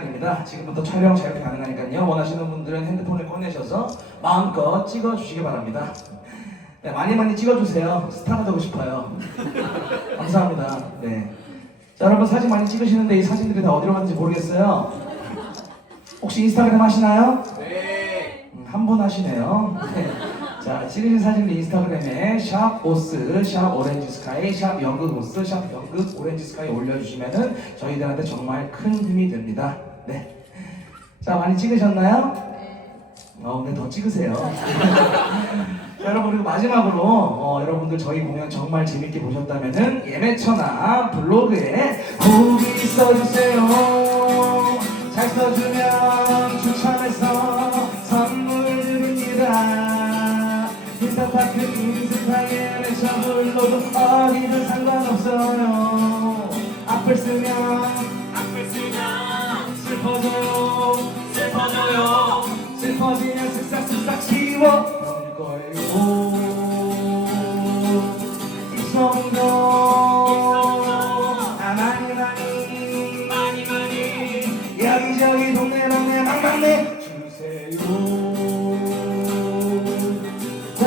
됩니다. 지금부터 촬영 자유롭게 가능하니까요. 원하시는 분들은 핸드폰을 꺼내셔서 마음껏 찍어주시기 바랍니다. 네, 많이 많이 찍어주세요. 스타가 되고 싶어요. 감사합니다. 네. 자, 여러분 사진 많이 찍으시는데 이 사진들이 다 어디로 갔는지 모르겠어요. 혹시 인스타그램 하시나요? 네. 한분 하시네요. 네. 자, 찍으신 사진을 인스타그램에 샵 오스, 샵 오렌지 스카이, 샵 연극 오스, 샵 연극 오렌지 스카이 올려주시면은 저희들한테 정말 큰 힘이 됩니다. 네. 자, 많이 찍으셨나요? 어, 근데 더 찍으세요. 자, 여러분 그리고 마지막으로 어, 여러분들 저희 공연 정말 재밌게 보셨다면은 예매처나 블로그에 후기 써주세요. 잘 써주면 추첨해서 선물 드립니다. 인스타파크 인스타그램에서 불러도 어디든 상관없어요. 앞을 쓰면 앞을 쓰면. 슬퍼져요. 슬퍼져요. 슬퍼지면 쓱싹쓱싹 지워 거예요 이 정도. 아 많이 많이. 많이 많이. 여기저기 동네 동네 막막내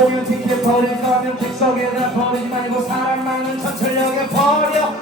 티켓 버릴 거면 객석에다 버리지 말고 사람 많은 전철역에 버려